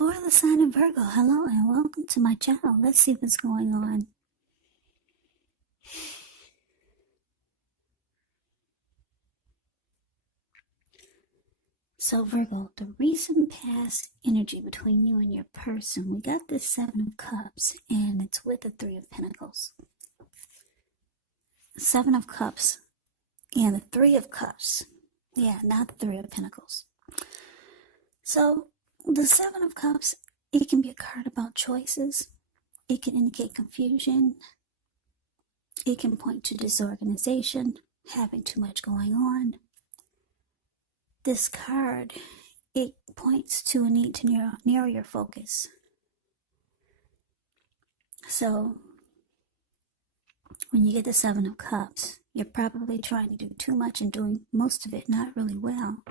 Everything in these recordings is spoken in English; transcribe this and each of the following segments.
For the sign of Virgo, hello and welcome to my channel. Let's see what's going on. So Virgo, the recent past energy between you and your person, we got this Seven of Cups and it's with the Three of Pentacles. Seven of Cups and the Three of Cups. Yeah, not the Three of Pentacles. So the Seven of Cups, it can be a card about choices. It can indicate confusion. It can point to disorganization, having too much going on. This card, it points to a need to narrow your focus. So when you get the Seven of Cups, you're probably trying to do too much and doing most of it not really well.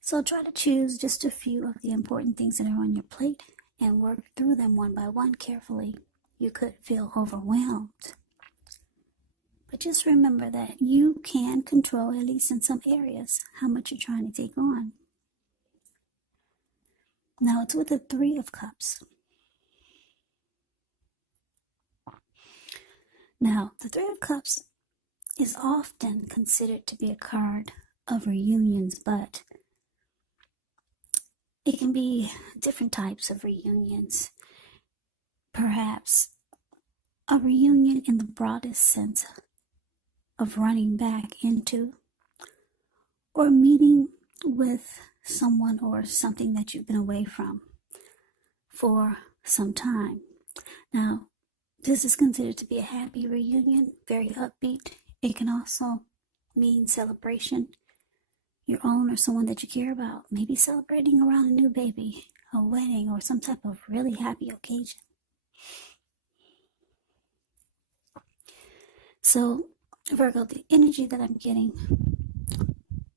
So try to choose just a few of the important things that are on your plate and work through them one by one carefully. You could feel overwhelmed. But just remember that you can control, at least in some areas, how much you're trying to take on. Now it's with the Three of Cups. Now, the Three of Cups is often considered to be a card of reunions, but it can be different types of reunions. Perhaps a reunion in the broadest sense of running back into or meeting with someone or something that you've been away from for some time. Now, this is considered to be a happy reunion, very upbeat. It can also mean celebration. Your own or someone that you care about, maybe celebrating around a new baby, a wedding, or some type of really happy occasion. So, Virgo, the energy that I'm getting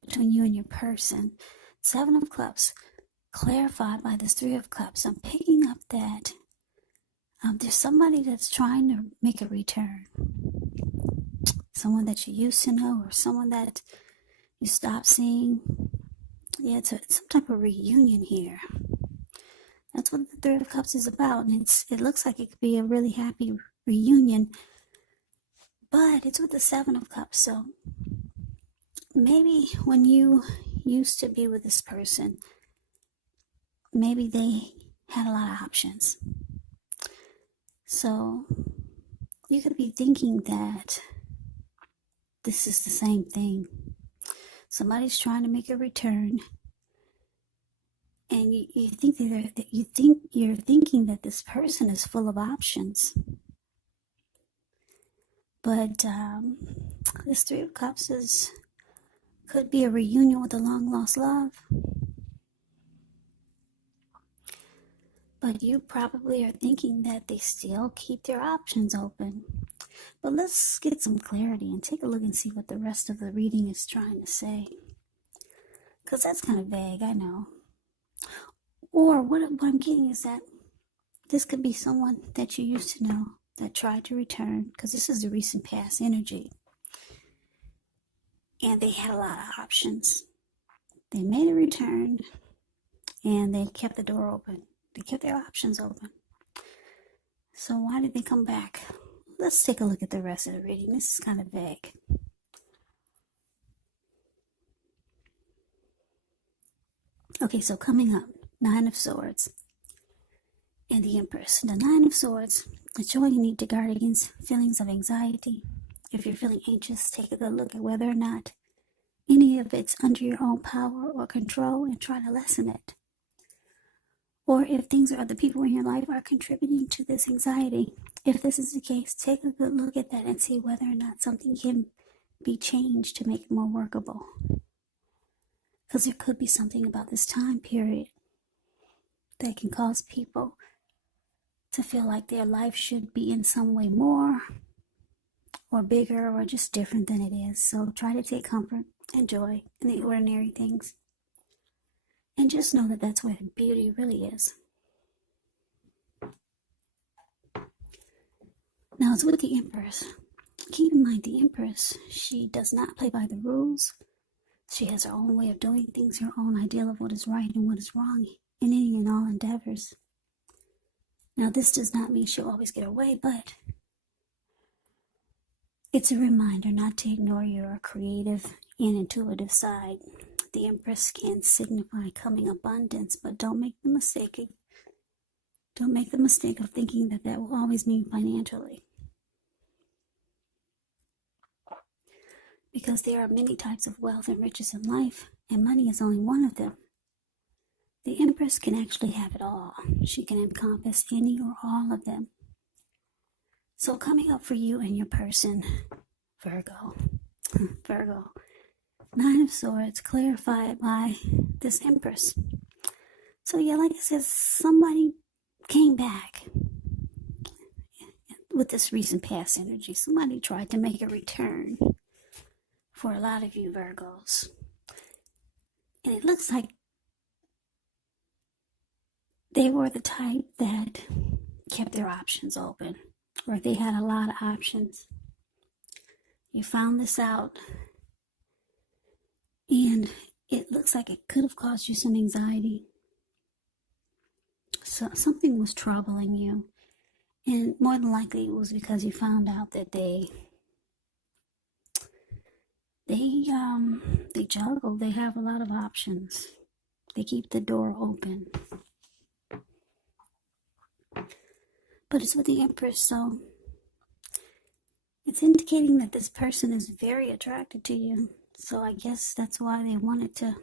between you and your person, Seven of Cups, clarified by this Three of Cups. I'm picking up that there's somebody that's trying to make a return. Someone that you used to know or someone that you stopped seeing. Yeah, it's some type of reunion here. That's what the Three of Cups is about. And it looks like it could be a really happy reunion. But it's with the Seven of Cups. So maybe when you used to be with this person, maybe they had a lot of options. So you could be thinking that this is the same thing. Somebody's trying to make a return, and you're thinking that this person is full of options. But this Three of Cups could be a reunion with a long lost love. But you probably are thinking that they still keep their options open. But let's get some clarity and take a look and see what the rest of the reading is trying to say. Because that's kind of vague, I know. Or what I'm getting is that this could be someone that you used to know that tried to return, because this is the recent past energy. And they had a lot of options. They made a return and they kept the door open. They kept their options open. So why did they come back? Let's take a look at the rest of the reading. This is kind of vague. Okay, so coming up, Nine of Swords and the Empress. The Nine of Swords is showing you need to guard against feelings of anxiety. If you're feeling anxious, take a good look at whether or not any of it's under your own power or control and try to lessen it. Or if things or other people in your life are contributing to this anxiety. If this is the case, take a good look at that and see whether or not something can be changed to make it more workable. Because there could be something about this time period that can cause people to feel like their life should be in some way more or bigger or just different than it is. So try to take comfort and joy in the ordinary things. And just know that that's where the beauty really is. Now it's with the Empress. Keep in mind the Empress, she does not play by the rules. She has her own way of doing things, her own ideal of what is right and what is wrong. in any and all endeavors. Now, this does not mean she'll always get her way, but it's a reminder not to ignore your creative and intuitive side. The Empress can signify coming abundance, but don't make the mistake of thinking that will always mean financially. Because there are many types of wealth and riches in life, and money is only one of them. The Empress can actually have it all. She can encompass any or all of them. So coming up for you and your person, Virgo, Nine of Swords, clarified by this Empress. So yeah, like I said, somebody came back with this recent past energy. Somebody tried to make a return for a lot of you Virgos. And it looks like they were the type that kept their options open, or they had a lot of options. You found this out, and it looks like it could have caused you some anxiety. So something was troubling you, and more than likely it was because you found out that they juggle. They have a lot of options. They keep the door open. But it's with the Empress, so it's indicating that this person is very attracted to you. So I guess that's why they wanted to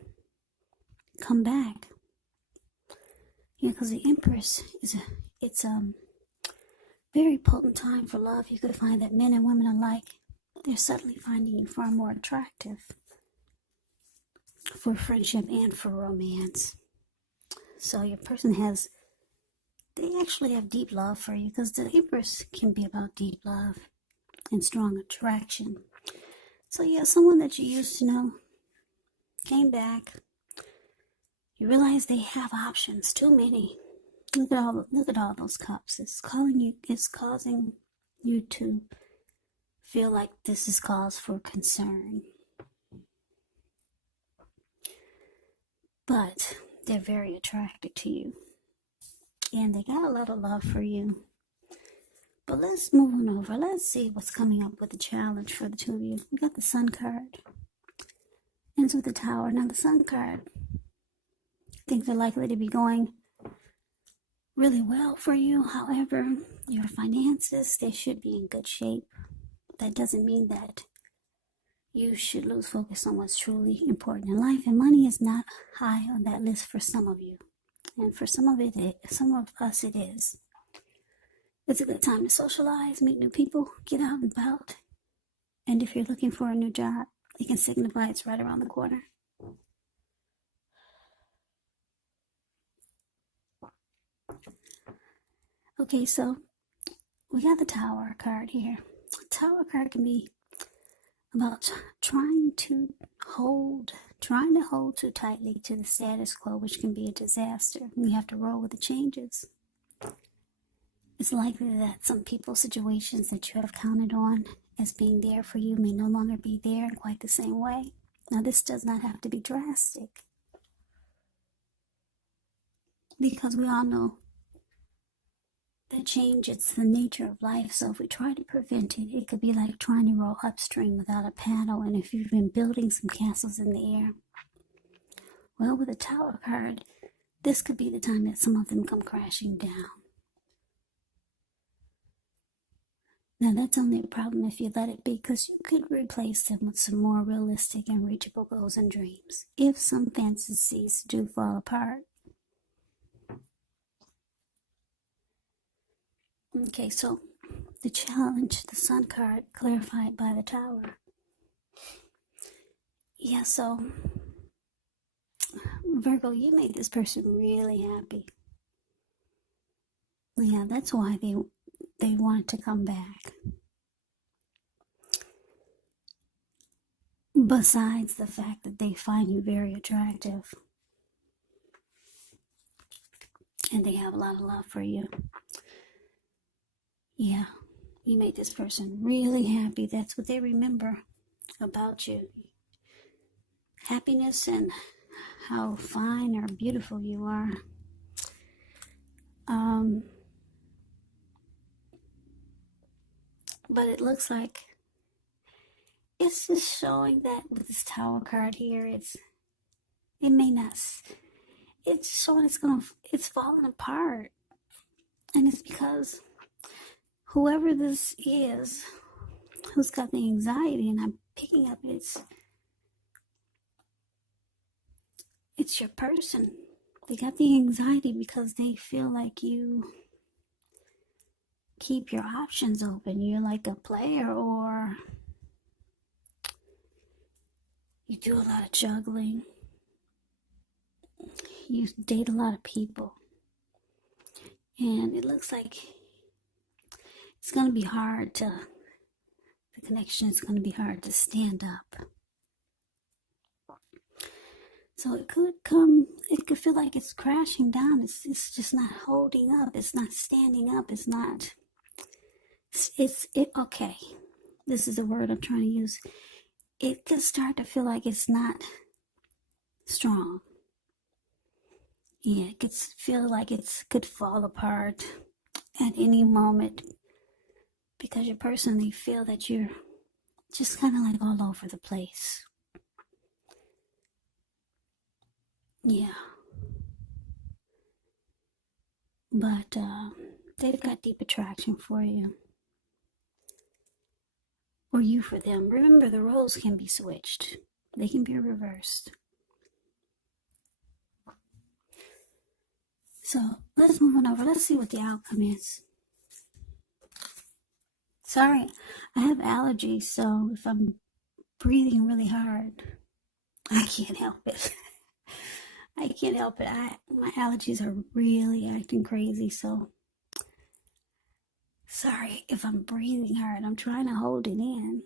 come back. Yeah, because the Empress it's a very potent time for love. You could find that men and women alike, they're suddenly finding you far more attractive for friendship and for romance. So your person they actually have deep love for you, because the Empress can be about deep love and strong attraction. So yeah, someone that you used to know came back. You realize they have options, too many. Look at all those cups. It's causing you to feel like this is cause for concern. But they're very attracted to you, and they got a lot of love for you. But let's move on over. Let's see what's coming up with the challenge for the two of you. We got the Sun card. Ends with the Tower. Now the Sun card, things are likely to be going really well for you. However, your finances, they should be in good shape. That doesn't mean that you should lose focus on what's truly important in life. And money is not high on that list for some of you. And for some of us, it is. It's a good time to socialize, meet new people, get out and about. And if you're looking for a new job, it can signify it's right around the corner. Okay, so we got the Tower card here. Tower card can be about trying to hold too tightly to the status quo, which can be a disaster. You have to roll with the changes. It's likely that some people's situations that you have counted on as being there for you may no longer be there in quite the same way. Now, this does not have to be drastic, because we all know that change, it's the nature of life. So if we try to prevent it, it could be like trying to row upstream without a paddle. And if you've been building some castles in the air, well, with a Tower card, this could be the time that some of them come crashing down. Now, that's only a problem if you let it be, because you could replace them with some more realistic and reachable goals and dreams if some fantasies do fall apart. Okay, so the challenge, the Sun card, clarified by the Tower. Yeah, so Virgo, you made this person really happy. Yeah, that's why they wanted to come back. Besides the fact that they find you very attractive, and they have a lot of love for you. Yeah, you made this person really happy. That's what they remember about you. Happiness and how fine or beautiful you are. But it looks like it's just showing that with this Tower card here, it may not, it's showing it's falling apart. And it's because whoever this is, who's got the anxiety, and I'm picking up it's your person. They got the anxiety because they feel like you keep your options open. You're like a player, or you do a lot of juggling. You date a lot of people. And it looks like it's going to be hard the connection is going to be hard to stand up. So it could feel like it's crashing down. It's just not holding up. It's not standing up. Okay. This is the word I'm trying to use. It could start to feel like it's not strong. Yeah, it could feel like it could fall apart at any moment because your person, they feel that you're just kind of like all over the place. Yeah. But they've got deep attraction for you. Or you for them. Remember, the roles can be switched. They can be reversed. So let's move on over. Let's see what the outcome is. Sorry, I have allergies, so if I'm breathing really hard, I can't help it. I can't help it. My allergies are really acting crazy, so sorry if I'm breathing hard. I'm trying to hold it in,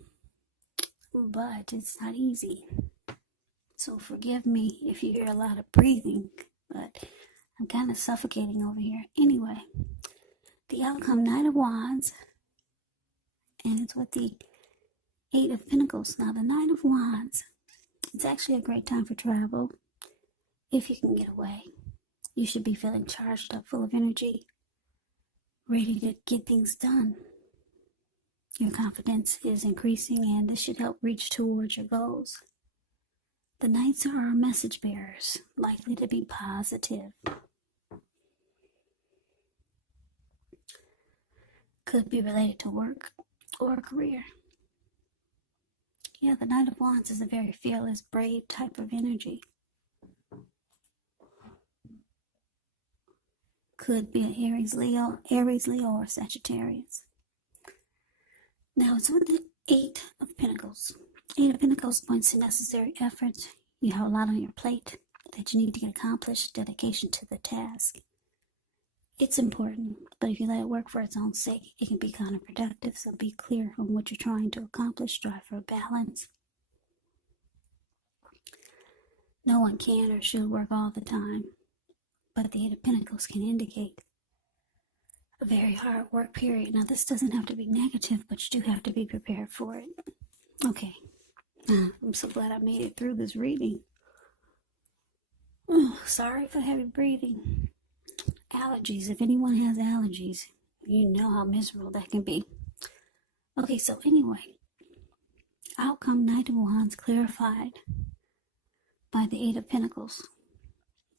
but it's not easy. So forgive me if you hear a lot of breathing, but I'm kind of suffocating over here. Anyway, the outcome, Knight of Wands, and it's with the Eight of Pentacles. Now, the Knight of Wands, it's actually a great time for travel. If you can get away, you should be feeling charged up, full of energy, ready to get things done. Your confidence is increasing, and this should help reach towards your goals. The Knights are our message bearers, likely to be positive. Could be related to work or a career. Yeah, the Knight of Wands is a very fearless, brave type of energy. Could be an Aries, Leo, or Sagittarius. Now it's with the Eight of Pentacles. Eight of Pentacles points to necessary efforts. You have a lot on your plate that you need to get accomplished, dedication to the task. It's important, but if you let it work for its own sake, it can be counterproductive, so be clear on what you're trying to accomplish. Strive for a balance. No one can or should work all the time, but the Eight of Pentacles can indicate a very hard work period. Now, this doesn't have to be negative, but you do have to be prepared for it. Okay. I'm so glad I made it through this reading. Oh, sorry for heavy breathing. Allergies. If anyone has allergies, you know how miserable that can be. Okay, so anyway, outcome, Knight of Wands, clarified by the Eight of Pentacles.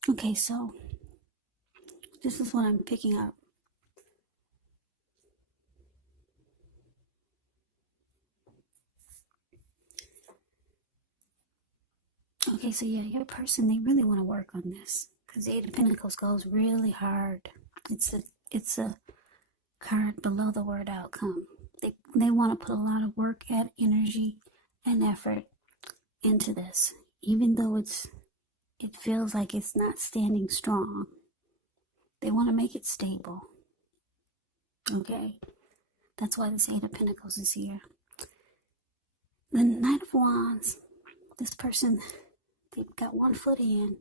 Okay, so this is what I'm picking up. Okay, so yeah, your person, they really want to work on this because the Eight of Pentacles goes really hard. It's a card below the word outcome. They want to put a lot of work, energy, and effort into this, even though it feels like it's not standing strong. They want to make it stable. Okay, that's why this Eight of Pentacles is here. The Knight of Wands, this person, they've got one foot in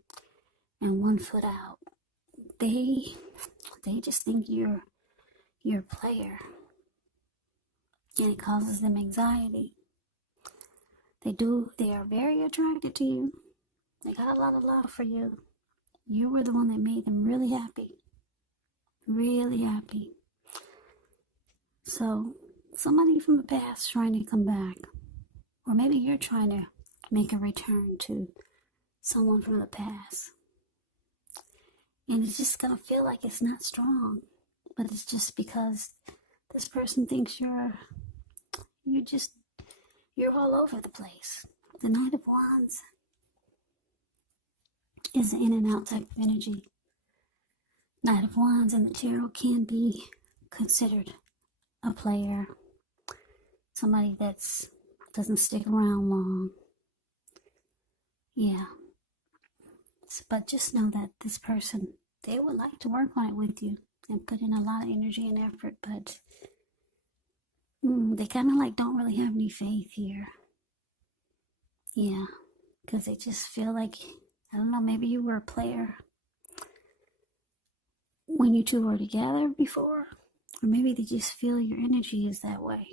and one foot out. They just think you're a player, and it causes them anxiety. They are very attracted to you. They got a lot of love for you. You were the one that made them really happy. Really happy. So somebody from the past trying to come back. Or maybe you're trying to make a return to someone from the past. And it's just going to feel like it's not strong. But it's just because this person thinks you're all over the place. The Knight of Wands is an in and out type of energy. Knight of Wands in the tarot can be considered a player. Somebody that's doesn't stick around long. Yeah. But just know that this person, they would like to work on it with you and put in a lot of energy and effort, but they kind of like don't really have any faith here. Yeah. Because they just feel like, I don't know, maybe you were a player when you two were together before, or maybe they just feel your energy is that way.